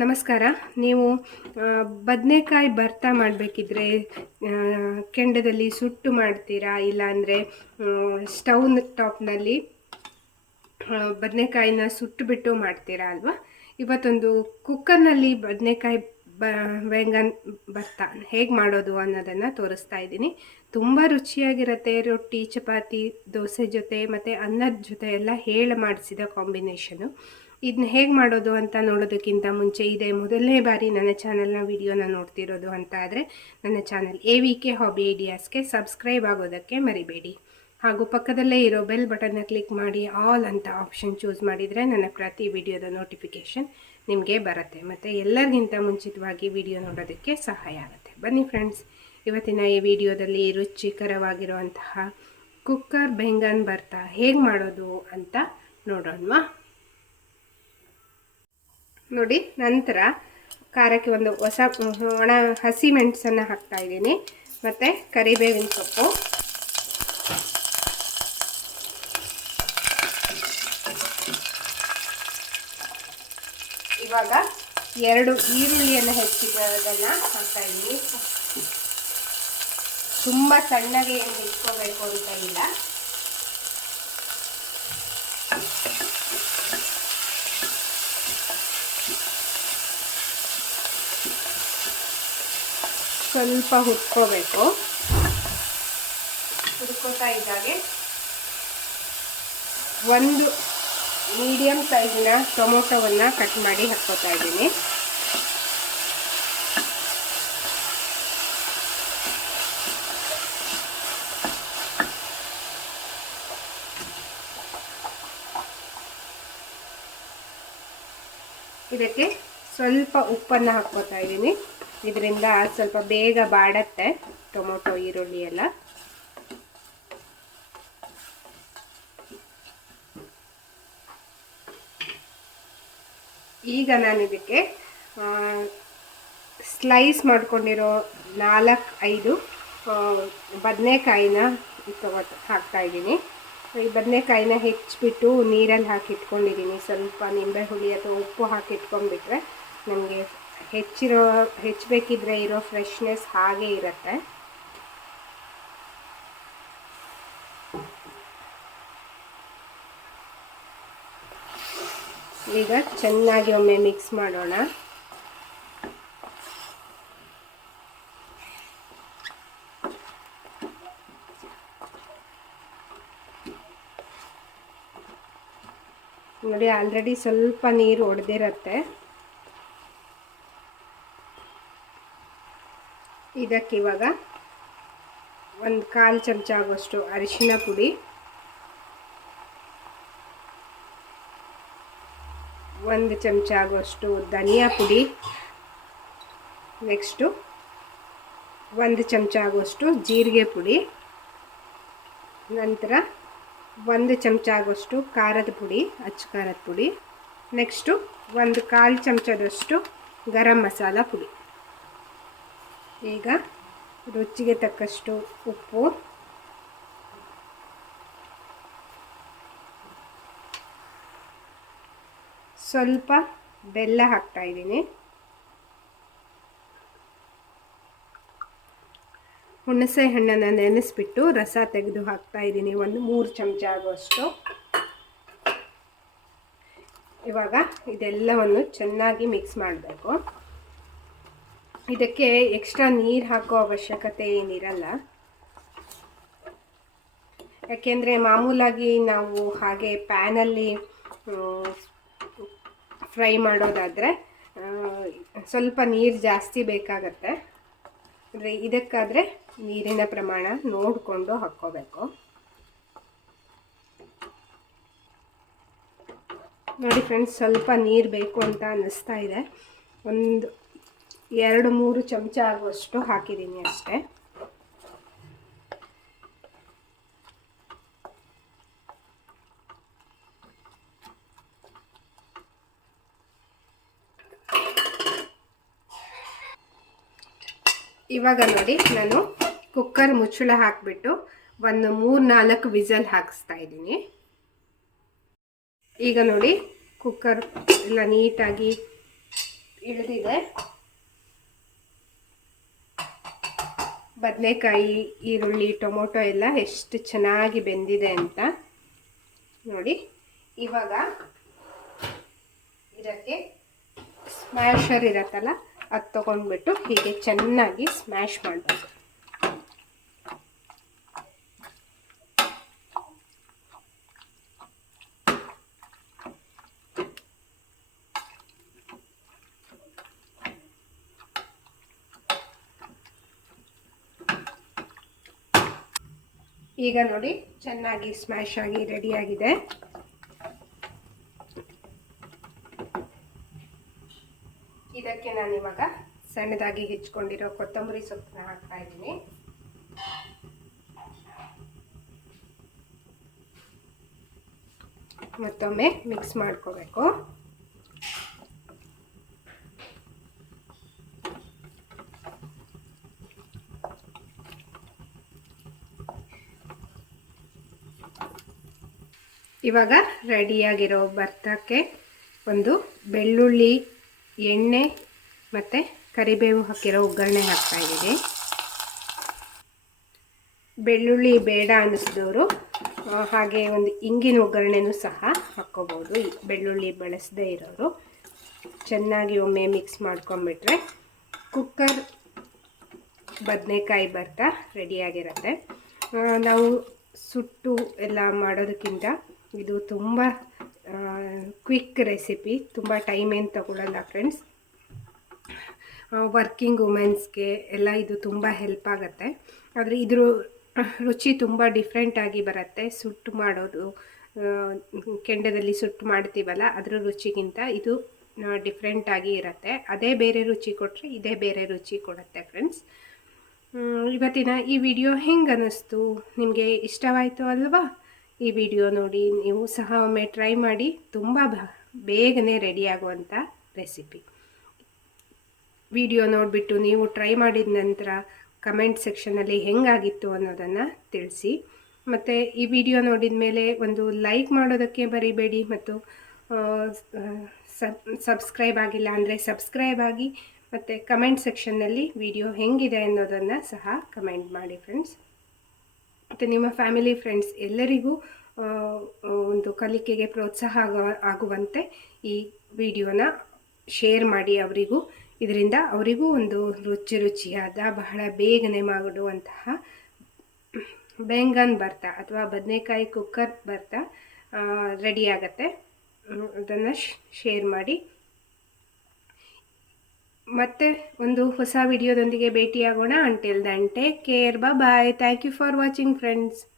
ನಮಸ್ಕಾರ. ನೀವು ಬದನೆಕಾಯಿ ಭರ್ತಾ ಮಾಡಬೇಕಿದ್ರೆ ಕೆಂಡದಲ್ಲಿ ಸುಟ್ಟು ಮಾಡ್ತೀರಾ? ಇಲ್ಲಾಂದರೆ ಸ್ಟವ್ ಟಾಪ್ನಲ್ಲಿ ಬದನೆಕಾಯಿನ ಸುಟ್ಟು ಬಿಟ್ಟು ಮಾಡ್ತೀರಾ ಅಲ್ವಾ? ಇವತ್ತೊಂದು ಕುಕ್ಕರ್ನಲ್ಲಿ ಬದನೆಕಾಯಿ ಬ ವೆಂಗನ್ ಭರ್ತ ಹೇಗೆ ಮಾಡೋದು ಅನ್ನೋದನ್ನು ತೋರಿಸ್ತಾ ಇದ್ದೀನಿ. ತುಂಬ ರುಚಿಯಾಗಿರುತ್ತೆ, ರೊಟ್ಟಿ, ಚಪಾತಿ, ದೋಸೆ ಜೊತೆ ಮತ್ತು ಅನ್ನದ ಜೊತೆ ಎಲ್ಲ ಹೇಳಿ ಮಾಡಿಸಿದ ಕಾಂಬಿನೇಷನು. ಇದನ್ನ ಹೇಗೆ ಮಾಡೋದು ಅಂತ ನೋಡೋದಕ್ಕಿಂತ ಮುಂಚೆ ಇದೆ ಮೊದಲನೇ ಬಾರಿ ನನ್ನ ಚಾನಲ್ನ ವಿಡಿಯೋನ ನೋಡ್ತಿರೋದು ಅಂತ ಆದರೆ ನನ್ನ channel A V K hobby ಐಡಿಯಾಸ್ಗೆ subscribe ಆಗೋದಕ್ಕೆ ಮರಿಬೇಡಿ. ಹಾಗೂ ಪಕ್ಕದಲ್ಲೇ ಇರೋ ಬೆಲ್ ಬಟನ್ನ ಕ್ಲಿಕ್ ಮಾಡಿ ಆಲ್ ಅಂತ ಆಪ್ಷನ್ ಚೂಸ್ ಮಾಡಿದರೆ ನನ್ನ ಪ್ರತಿ ವಿಡಿಯೋದ ನೋಟಿಫಿಕೇಷನ್ ನಿಮಗೆ ಬರುತ್ತೆ. ಮತ್ತು ಎಲ್ಲರಿಗಿಂತ ಮುಂಚಿತವಾಗಿ ವಿಡಿಯೋ ನೋಡೋದಕ್ಕೆ ಸಹಾಯ ಆಗುತ್ತೆ. ಬನ್ನಿ ಫ್ರೆಂಡ್ಸ್ ಇವತ್ತಿನ ಈ ವಿಡಿಯೋದಲ್ಲಿ ರುಚಿಕರವಾಗಿರುವಂತಹ ಕುಕ್ಕರ್ ಬೆಂಗನ್ ಬರ್ತಾ ಹೇಗೆ ಮಾಡೋದು ಅಂತ ನೋಡೋಣವಾ? ನೋಡಿ, ನಂತರ ಖಾರಕ್ಕೆ ಒಂದು ಹೊಸ, ಒಣ ಹಸಿ ಮೆಣಸನ್ನು ಹಾಕ್ತಾ ಇದ್ದೀನಿ. ಮತ್ತು ಕರಿಬೇವಿನ ಸೊಪ್ಪು. ಇವಾಗ ಎರಡು ಈರುಳ್ಳಿಯನ್ನು ಹೆಚ್ಚಿದ್ದನ್ನು ಹಾಕ್ತಾ ಇದ್ದೀನಿ. ತುಂಬ ಸಣ್ಣಗೆ ಏನು ಹೆಚ್ಕೋಬೇಕು ಅಂತ ಇಲ್ಲ. ಸ್ವಲ್ಪ ಹುರ್ಕೋಬೇಕು ಹುರ್ಕೋತಾ ಇದ್ದಾಗೆ ಒಂದು ಮೀಡಿಯಮ್ ಸೈಜಿನ ಟೊಮೊಟೊವನ್ನು ಕಟ್ ಮಾಡಿ ಹಾಕ್ಕೋತಾ ಇದ್ದೀನಿ. ಇದಕ್ಕೆ ಸ್ವಲ್ಪ ಉಪ್ಪನ್ನು ಹಾಕ್ಕೋತಾ ಇದ್ದೀನಿ. ಇದರಿಂದ ಸ್ವಲ್ಪ ಬೇಗ ಬಾಡತ್ತೆ ಟೊಮೊಟೊ, ಈರುಳ್ಳಿ ಎಲ್ಲ. ಈಗ ನಾನು ಇದಕ್ಕೆ ಸ್ಲೈಸ್ ಮಾಡ್ಕೊಂಡಿರೋ ನಾಲ್ಕು, ಐದು ಬದನೆಕಾಯಿನ ತಗೋ ಹಾಕ್ತಾ ಇದ್ದೀನಿ. ಈ ಬದನೆಕಾಯಿನ ಹೆಚ್ಚಿಬಿಟ್ಟು ನೀರಲ್ಲಿ ಹಾಕಿ ಇಟ್ಕೊಂಡಿದ್ದೀನಿ ಸ್ವಲ್ಪ ನಿಂಬೆ ಹುಳಿ ಅಥವಾ ಉಪ್ಪು ಹಾಕಿ ಇಟ್ಕೊಂಡ್ಬಿಟ್ರೆ ನಮಗೆ ಹೆಚ್ಚಿರೋ, ಹೆಚ್ಚಬೇಕಿದ್ರೆ ಇರೋ ಫ್ರೆಶ್ನೆಸ್ ಹಾಗೆ ಇರುತ್ತೆ. ಈಗ ಚೆನ್ನಾಗಿ ಒಮ್ಮೆ ಮಿಕ್ಸ್ ಮಾಡೋಣ. ನೋಡಿ ಆಲ್ರೆಡಿ ಸ್ವಲ್ಪ ನೀರು ಒಡೆದಿರತ್ತೆ. ಇದಕ್ಕೆ ಇವಾಗ ಒಂದು ಕಾಲು ಚಮಚ ಆಗುವಷ್ಟು ಅರಿಶಿನ ಪುಡಿ, ಒಂದು ಚಮಚ ಆಗುವಷ್ಟು ಧನಿಯಾ ಪುಡಿ, ನೆಕ್ಸ್ಟು ಒಂದು ಚಮಚ ಆಗುವಷ್ಟು ಜೀರಿಗೆ ಪುಡಿ, ನಂತರ ಒಂದು ಚಮಚ ಆಗುವಷ್ಟು ಖಾರದ ಪುಡಿ, ಅಚ್ಚ ಖಾರದ ಪುಡಿ, ನೆಕ್ಸ್ಟು ಒಂದು ಕಾಲು ಚಮಚದಷ್ಟು ಗರಂ ಮಸಾಲ ಪುಡಿ. ಈಗ ರುಚಿಗೆ ತಕ್ಕಷ್ಟು ಉಪ್ಪು. ಸ್ವಲ್ಪ ಬೆಲ್ಲ ಹಾಕ್ತಾ ಇದ್ದೀನಿ. ಹುಣಸೆ ಹಣ್ಣನ್ನು ನೆನೆಸ್ಬಿಟ್ಟು ರಸ ತೆಗೆದು ಹಾಕ್ತಾ ಇದ್ದೀನಿ. ಒಂದು ಮೂರು ಚಮಚ ಆಗುವಷ್ಟು. ಇವಾಗ ಇದೆಲ್ಲವನ್ನು ಚೆನ್ನಾಗಿ ಮಿಕ್ಸ್ ಮಾಡಬೇಕು. ಇದಕ್ಕೆ ಎಕ್ಸ್ಟ್ರಾ ನೀರು ಹಾಕೋ ಅವಶ್ಯಕತೆ ಏನಿರಲ್ಲ. ಯಾಕೆಂದರೆ ಮಾಮೂಲಾಗಿ ನಾವು ಹಾಗೆ ಪ್ಯಾನಲ್ಲಿ ಫ್ರೈ ಮಾಡೋದಾದರೆ ಸ್ವಲ್ಪ ನೀರು ಜಾಸ್ತಿ ಬೇಕಾಗತ್ತೆ. ಅಂದರೆ ಇದಕ್ಕಾದರೆ ನೀರಿನ ಪ್ರಮಾಣ ನೋಡಿಕೊಂಡು ಹಾಕ್ಕೋಬೇಕು. ನೋಡಿ ಫ್ರೆಂಡ್ಸ್ ಸ್ವಲ್ಪ ನೀರು ಬೇಕು ಅಂತ ಅನ್ನಿಸ್ತಾ ಇದೆ. ಒಂದು ಎರಡು ಮೂರು ಚಮಚ ಆಗುವಷ್ಟು ಹಾಕಿದ್ದೀನಿ ಅಷ್ಟೇ. ಇವಾಗ ನೋಡಿ ನಾನು ಕುಕ್ಕರ್ ಮುಚ್ಚಳ ಹಾಕಿಬಿಟ್ಟು ಒಂದು ಮೂರು ನಾಲ್ಕು ವಿಸಲ್ ಹಾಕಿಸ್ತಾ ಇದ್ದೀನಿ. ಈಗ ನೋಡಿ ಕುಕ್ಕರ್ ಎಲ್ಲ ನೀಟಾಗಿ ಇಳಿದಿದೆ. ಬದನೆಕಾಯಿ, ಈರುಳ್ಳಿ, ಟೊಮೊಟೊ ಎಲ್ಲ ಎಷ್ಟು ಚೆನ್ನಾಗಿ ಬೆಂದಿದೆ ಅಂತ ನೋಡಿ. ಇವಾಗ ಇದಕ್ಕೆ ಸ್ಮ್ಯಾಶರ್ ಇರತ್ತಲ್ಲ, ಅದು ತೊಗೊಂಡ್ಬಿಟ್ಟು ಹೀಗೆ ಚೆನ್ನಾಗಿ ಸ್ಮ್ಯಾಶ್ ಮಾಡಬೇಕು ಈಗ ನೋಡಿ, ಚೆನ್ನಾಗಿ ಸ್ಮ್ಯಾಶ್ ಆಗಿ ರೆಡಿಯಾಗಿದೆ ಇದಕ್ಕೆ ನಾನು ಇವಾಗ ಸಣ್ಣದಾಗಿ ಹೆಚ್ಕೊಂಡಿರೋ ಕೊತ್ತಂಬರಿ ಸೊಪ್ಪನ್ನ ಹಾಕ್ತಾ ಇದ್ದೀನಿ. ಮತ್ತೊಮ್ಮೆ ಮಿಕ್ಸ್ ಮಾಡ್ಕೋಬೇಕು. ಇವಾಗ ರೆಡಿಯಾಗಿರೋ ಭರ್ತಕ್ಕೆ ಒಂದು ಬೆಳ್ಳುಳ್ಳಿ, ಎಣ್ಣೆ ಮತ್ತು ಕರಿಬೇವು ಹಾಕಿರೋ ಒಗ್ಗರಣೆ ಹಾಕ್ತಾಯಿದ್ದೀನಿ ಬೆಳ್ಳುಳ್ಳಿ ಬೇಡ ಅನ್ನಿಸಿದವರು ಹಾಗೆ ಒಂದು ಇಂಗಿನ ಒಗ್ಗರಣೆನೂ ಸಹ ಹಾಕ್ಕೋಬೋದು. ಬೆಳ್ಳುಳ್ಳಿ ಬಳಸದೇ ಇರೋರು ಚೆನ್ನಾಗಿ ಒಮ್ಮೆ ಮಿಕ್ಸ್ ಮಾಡ್ಕೊಂಬಿಟ್ರೆ ಕುಕ್ಕರ್ ಬದನೆಕಾಯಿ ಭರ್ತಾ ರೆಡಿಯಾಗಿರುತ್ತೆ. ನಾವು ಸುಟ್ಟು ಎಲ್ಲ ಮಾಡೋದಕ್ಕಿಂತ ಇದು ತುಂಬ ಕ್ವಿಕ್ ರೆಸಿಪಿ ತುಂಬ ಟೈಮ್ ಏನು ತಗೊಳ್ಳಲ್ಲ ಫ್ರೆಂಡ್ಸ್ ವರ್ಕಿಂಗ್ ವುಮೆನ್ಸ್ಗೆ ಎಲ್ಲ ಇದು ತುಂಬ ಹೆಲ್ಪ್ ಆಗುತ್ತೆ. ಆದರೆ ಇದ್ರ ರುಚಿ ತುಂಬ ಡಿಫ್ರೆಂಟಾಗಿ ಬರುತ್ತೆ. ಸುಟ್ಟು ಮಾಡೋದು ಕೆಂಡದಲ್ಲಿ ಸುಟ್ಟು ಮಾಡ್ತೀವಲ್ಲ ಅದರ ರುಚಿಗಿಂತ ಇದು ಡಿಫ್ರೆಂಟಾಗಿ ಇರುತ್ತೆ. ಅದೇ ಬೇರೆ ರುಚಿ ಕೊಟ್ಟರೆ ಇದೇ ಬೇರೆ ರುಚಿ ಕೊಡುತ್ತೆ ಫ್ರೆಂಡ್ಸ್ ಇವತ್ತಿನ ಈ ವಿಡಿಯೋ ಹೆಂಗೆ ಅನ್ನಿಸ್ತು? ನಿಮಗೆ ಇಷ್ಟವಾಯಿತು ಅಲ್ವಾ? ಈ ವಿಡಿಯೋ ನೋಡಿ ನೀವು ಸಹ ಒಮ್ಮೆ ಟ್ರೈ ಮಾಡಿ ತುಂಬ ಬೇಗನೆ ರೆಡಿ ಆಗುವಂಥ ರೆಸಿಪಿ ವಿಡಿಯೋ ನೋಡಿಬಿಟ್ಟು ನೀವು ಟ್ರೈ ಮಾಡಿದ ನಂತರ ಕಮೆಂಟ್ ಸೆಕ್ಷನಲ್ಲಿ ಹೆಂಗಾಗಿತ್ತು ಅನ್ನೋದನ್ನು ತಿಳಿಸಿ. ಮತ್ತು ಈ ವಿಡಿಯೋ ನೋಡಿದ ಮೇಲೆ ಒಂದು ಲೈಕ್ ಮಾಡೋದಕ್ಕೆ ಬರಿಬೇಡಿ ಮತ್ತು ಸಬ್ ಸಬ್ಸ್ಕ್ರೈಬ್ ಆಗಿಲ್ಲ ಅಂದರೆ ಸಬ್ಸ್ಕ್ರೈಬ್ ಆಗಿ ಮತ್ತು ಕಮೆಂಟ್ ಸೆಕ್ಷನ್ನಲ್ಲಿ ವಿಡಿಯೋ ಹೆಂಗಿದೆ ಅನ್ನೋದನ್ನು ಸಹ ಕಮೆಂಟ್ ಮಾಡಿ ಫ್ರೆಂಡ್ಸ್ ಮತ್ತು ನಿಮ್ಮ ಫ್ಯಾಮಿಲಿ ಫ್ರೆಂಡ್ಸ್ ಎಲ್ಲರಿಗೂ ಒಂದು ಕಲಿಕೆಗೆ ಪ್ರೋತ್ಸಾಹ ಆಗುವ, ಆಗುವಂತೆ ಈ ವಿಡಿಯೋನ ಶೇರ್ ಮಾಡಿ ಅವರಿಗೂ. ಇದರಿಂದ ಅವರಿಗೂ ಒಂದು ರುಚಿ ರುಚಿಯಾದ, ಬಹಳ ಬೇಗನೆ ಮಾಡುವಂತಹ ಬೆಂಗನ್ ಭರ್ತ ಅಥವಾ ಬದನೆಕಾಯಿ ಕುಕ್ಕರ್ ಭರ್ತ ರೆಡಿ ಆಗತ್ತೆ. ಅದನ್ನು ಶೇರ್ ಮಾಡಿ. ಮತ್ತೆ ಒಂದು ಹೊಸ ವಿಡಿಯೋದೊಂದಿಗೆ ಭೇಟಿಯಾಗೋಣ. Until then care care bye thank you for watching friends